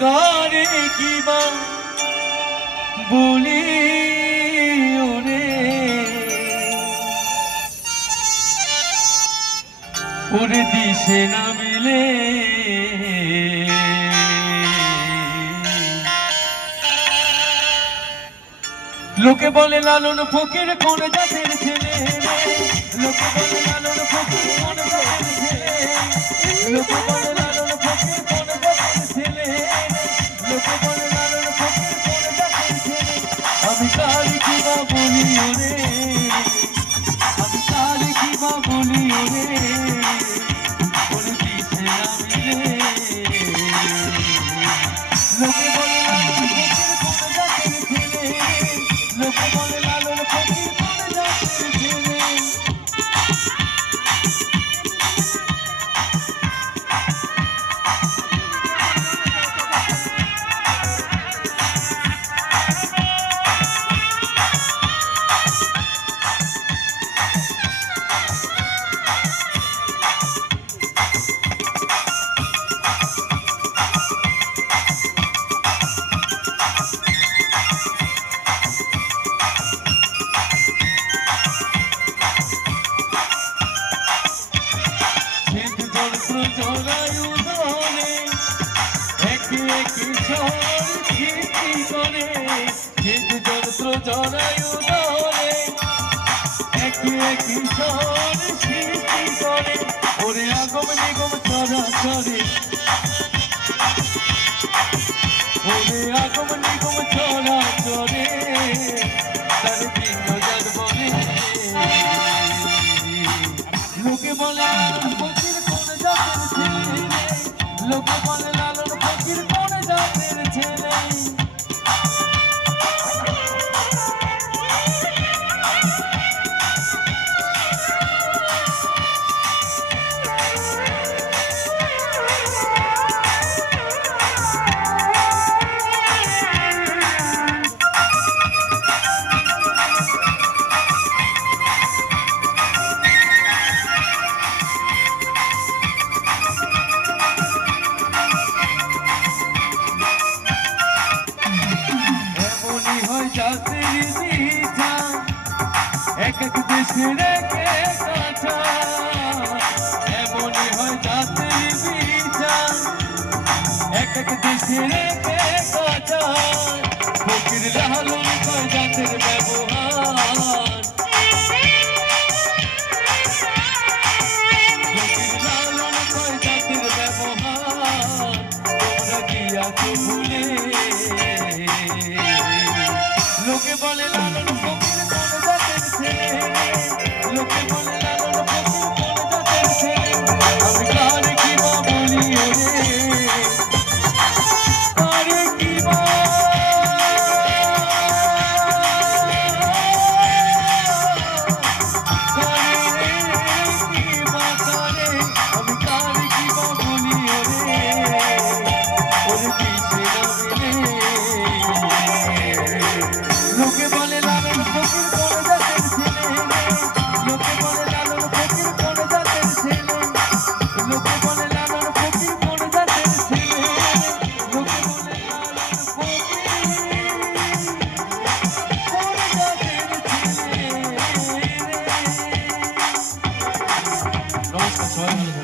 কারে কিবা বলি ওরে ওরে দিশে না মিলে লোকে বলে লালন ফকির কোন জাতের ছেলে লোকে বলে লালন ফকির কোন জাতের ছেলে লোকে বলে লালন ফকির কোন জাতের ছেলে লোকে বলে লালন ফকির কোন জাতের ছেলে আমি কারি কিবা বলি ওরে আমি কারি কিবা বলি ওরে ওরে দিশে না মিলে লোকে বলে লালন ফকির কোন জাতের ছেলে লোকে বলে লালন ফকির কোন জাতের ছেলে জড়ায়ু ধরে একে একে শহর সৃষ্টি করে যন্ত্র জড়ায়ু ধরে একে একে শহর সৃষ্টি করে ওরে আগম নিগম চরাচরে ওরে আগম নিগম চরাচরে তার ভিন্ন জাত বলে লোকে বলে লোকে বলে লালন ফকির কোন জাতের ছেলে জাতির দিশা এক এক দেশের এক কথা এমনই হয় জাতির দিশা এক এক দেশের এক কথা ফকির লালন কয় জাতের ব্যবহার ফকির লালন কয় জাতের ব্যবহার তোমরা গিয়াছো ভুলে লোকে বলে লালন ফকির কোন জাতের ছেলে লোকে বলে লালন ফকির কোন জাতের ছেলে আমি কারে কিবা বলি ওরে কারে কিবা আমি কারে কিবা বলি ওরে ওরে দিশে না মিলে লোকে বলে লালন ফকির কোন জাতের ছেলে লোকে বলে লালন ফকির কোন জাতের ছেলে লোকে বলে লালন ফকির কোন জাতের ছেলে লোকে বলে লালন ফকির কোন জাতের ছেলে নমস্কার সবাই ভালো